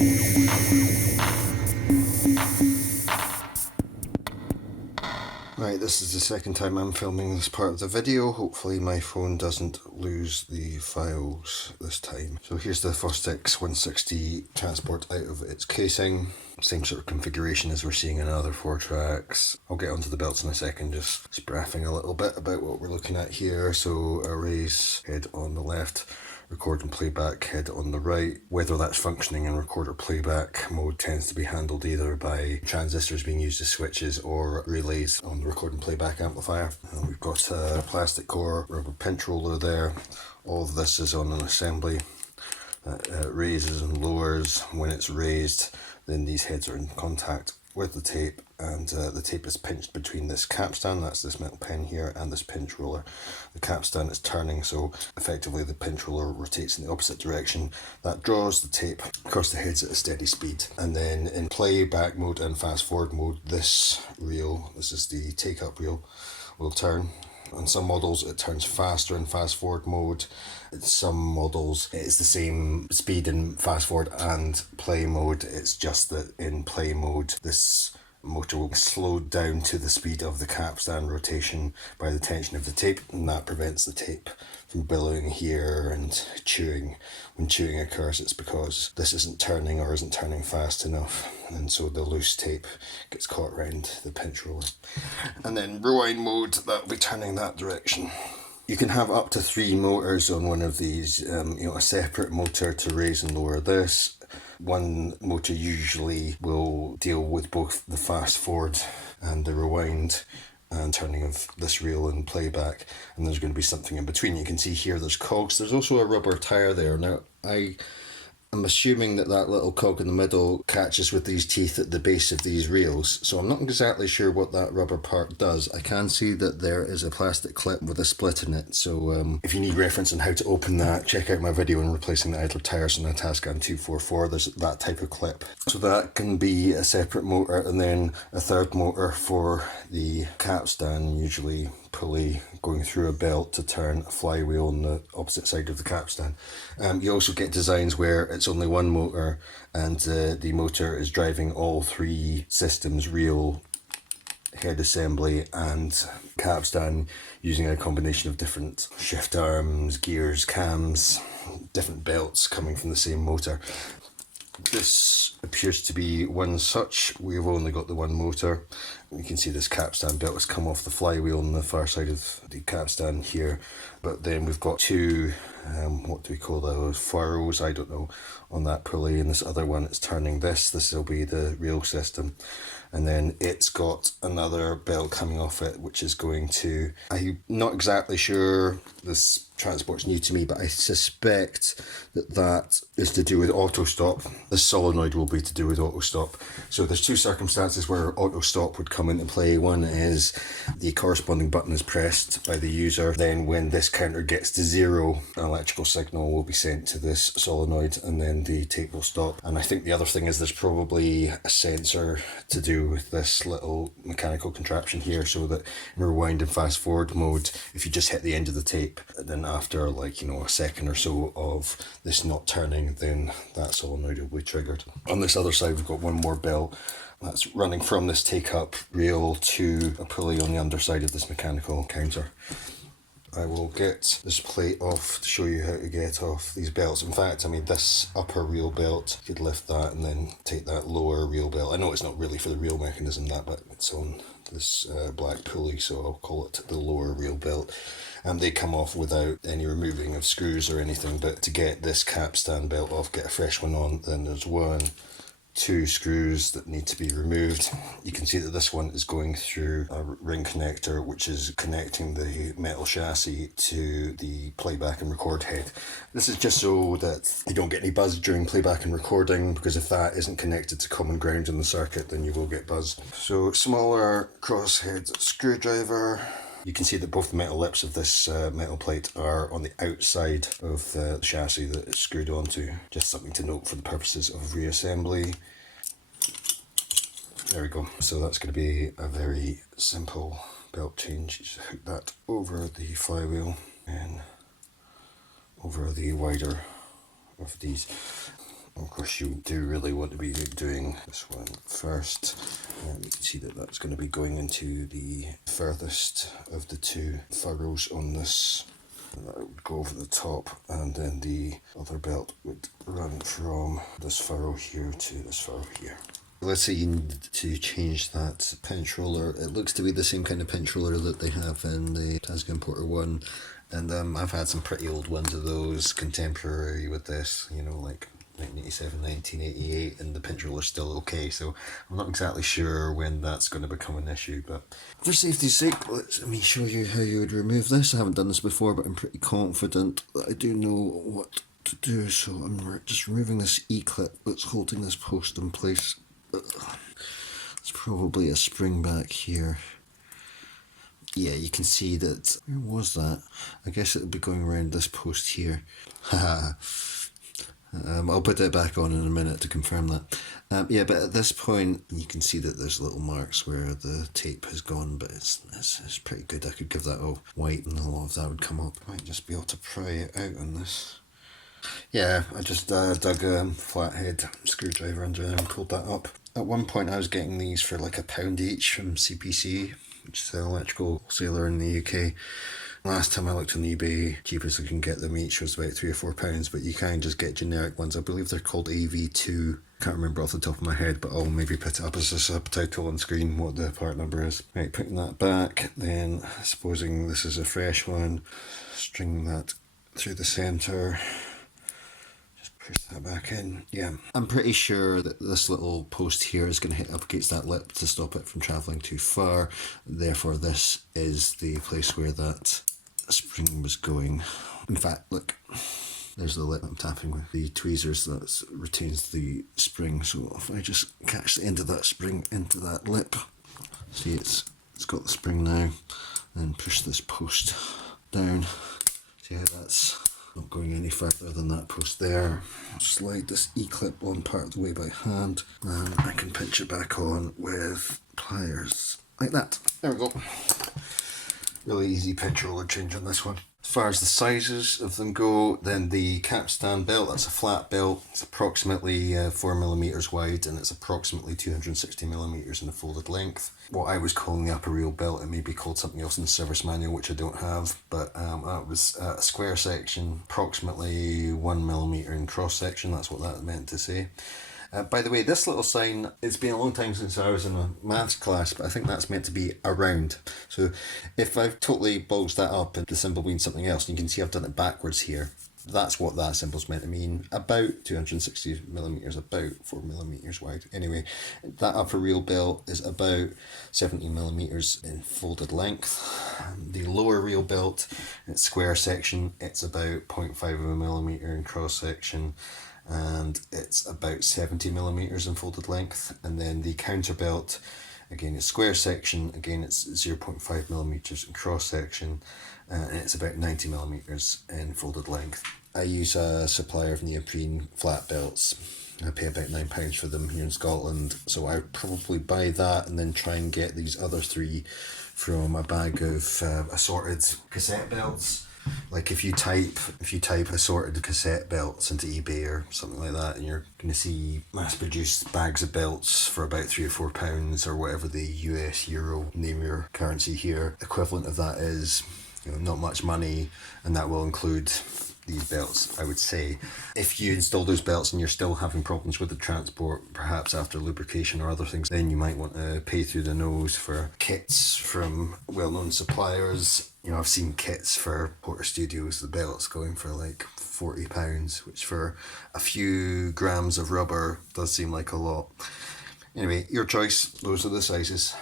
Right, this is the second time I'm filming this part of the video. Hopefully my phone doesn't lose the files this time. So here's the Fostex 160 transport out of its casing. Same sort of configuration as we're seeing in other 4-tracks. I'll get onto the belts in a second, just spraffing a little bit about what we're looking at here. So arrays head on the left, record and playback head on the right. Whether that's functioning in record or playback mode tends to be handled either by transistors being used as switches or relays on the record and playback amplifier. And we've got a plastic core rubber pinch roller there. All of this is on an assembly that raises and lowers. When it's raised, then these heads are in contact with the tape, and the tape is pinched between this capstan, that's this metal pen here, and this pinch roller. The capstan is turning, so effectively the pinch roller rotates in the opposite direction. That draws the tape across the heads at a steady speed. And then in playback mode and fast forward mode, this reel, this is the take up reel, will turn. On some models it turns faster in fast forward mode. In some models it's the same speed in fast forward and play mode. It's just that in play mode this motor will slow down to the speed of the capstan rotation by the tension of the tape, and that prevents the tape from billowing here and chewing. When chewing occurs, it's because this isn't turning or isn't turning fast enough, and so the loose tape gets caught around the pinch roller. And then rewind mode, that'll be turning that direction. You can have up to 3 motors on one of these, a separate motor to raise and lower this. One motor usually will deal with both the fast forward and the rewind and turning of this reel and playback, and there's going to be something in between. You can see here there's cogs. There's also a rubber tire there. Now I'm assuming that that little cog in the middle catches with these teeth at the base of these reels, so I'm not exactly sure what that rubber part does. I can see that there is a plastic clip with a split in it, so if you need reference on how to open that, check out my video on replacing the idler tires on a Tetrakan 244. There's that type of clip. So that can be a separate motor, and then a third motor for the capstan, usually pulley going through a belt to turn a flywheel on the opposite side of the capstan. You also get designs where it's only one motor and the motor is driving all 3 systems, reel, head assembly and capstan, using a combination of different shift arms, gears, cams, different belts coming from the same motor. This appears to be one such. We've only got the one motor. You can see this capstan belt has come off the flywheel on the far side of the capstan here, but then we've got 2 what do we call those, furrows, I don't know, on that pulley, and this other one is turning this. This will be the reel system, and then it's got another belt coming off it which is going to, I'm not exactly sure, this transport's new to me, but I suspect that that is to do with auto stop. This solenoid will be to do with auto stop. So there's 2 circumstances where auto stop would come into play. One is the corresponding button is pressed by the user, then when this counter gets to 0, an electrical signal will be sent to this solenoid and then the tape will stop. And I think the other thing is there's probably a sensor to do with this little mechanical contraption here, so that in rewind and fast forward mode, if you just hit the end of the tape, then after a second or so of this not turning, then that solenoid will be triggered. On this other side we've got one more belt that's running from this take-up reel to a pulley on the underside of this mechanical counter. I will get this plate off to show you how to get off these belts. In fact, this upper reel belt, you could lift that and then take that lower reel belt. I know it's not really for the reel mechanism, but it's on this black pulley, so I'll call it the lower reel belt. And they come off without any removing of screws or anything, but to get this capstan belt off, get a fresh one on, then there's 1, 2 screws that need to be removed. You can see that this one is going through a ring connector which is connecting the metal chassis to the playback and record head. This is just so that you don't get any buzz during playback and recording, because if that isn't connected to common ground in the circuit, then you will get buzz. So smaller crosshead screwdriver. You can see that both the metal lips of this metal plate are on the outside of the chassis that it's screwed onto. Just something to note for the purposes of reassembly. There we go. So that's going to be a very simple belt change. You just hook that over the flywheel and over the wider of these. Of course, you do really want to be doing this one first. You can see that that's going to be going into the furthest of the two furrows on this. And that would go over the top, and then the other belt would run from this furrow here to this furrow here. Let's say you need to change that pinch roller. It looks to be the same kind of pinch roller that they have in the Tasca Importer 1, and I've had some pretty old ones of those contemporary with this, you know, like 1987, 1988, and the pinch roller's still okay, so I'm not exactly sure when that's going to become an issue, but for safety's sake, let me show you how you would remove this. I haven't done this before, but I'm pretty confident that I do know what to do, so I'm just removing this E-clip that's holding this post in place. There's probably a spring back here. Yeah, you can see that. Where was that? I guess it would be going around this post here. Haha. I'll put it back on in a minute to confirm that. Yeah, but at this point you can see that there's little marks where the tape has gone, but it's pretty good. I could give that a white and a lot of that would come up. I might just be able to pry it out on this. Yeah, I just dug a flathead screwdriver under there and pulled that up. At one point I was getting these for like £1 each from CPC, which is an electrical wholesaler in the UK. Last time I looked on eBay, cheapest I can get them each was about £3 or £4, but you can just get generic ones. I believe they're called AV2. Can't remember off the top of my head, but I'll maybe put it up as a subtitle on screen what the part number is. Right, putting that back, then supposing this is a fresh one, string that through the centre. Push that back in. Yeah, I'm pretty sure that this little post here is going to hit up against that lip to stop it from travelling too far. Therefore, this is the place where that spring was going. In fact, look, there's the lip I'm tapping with the tweezers that retains the spring. So if I just catch the end of that spring into that lip, see it's got the spring now, and push this post down. See how that's not going any further than that post there. Slide this E-clip on part of the way by hand, and I can pinch it back on with pliers like that. There we go. Really easy pinch roller change on this one. As far as the sizes of them go, then the capstan belt, that's a flat belt. It's approximately 4mm wide, and it's approximately 260mm in the folded length. What I was calling the upper reel belt, it may be called something else in the service manual, which I don't have, but that was a square section, approximately 1mm in cross section. That's what that meant to say. By the way, this little sign, it's been a long time since I was in a maths class, but I think that's meant to be around. So if I've totally bulged that up and the symbol means something else, and you can see I've done it backwards here, that's what that symbol's meant to mean. About 260mm, about 4mm wide. Anyway, that upper reel belt is about 70mm in folded length. The lower reel belt, it's square section, it's about 0.5mm in cross section, and it's about 70mm in folded length. And then the counter belt, again, it's square section, again it's 0.5mm in cross section, and it's about 90mm in folded length. I use a supplier of neoprene flat belts. I pay about £9 for them here in Scotland, so I would probably buy that and then try and get these other three from a bag of assorted cassette belts. Like if you type assorted cassette belts into eBay or something like that, and you're going to see mass-produced bags of belts for about £3 or £4, or whatever the US, Euro, name your currency here, equivalent of that is, you know, not much money, and that will include these belts, I would say. If you install those belts and you're still having problems with the transport, perhaps after lubrication or other things, then you might want to pay through the nose for kits from well-known suppliers. You know, I've seen kits for Porter Studios, the belts going for like £40, which for a few grams of rubber does seem like a lot. Anyway, your choice. Those are the sizes.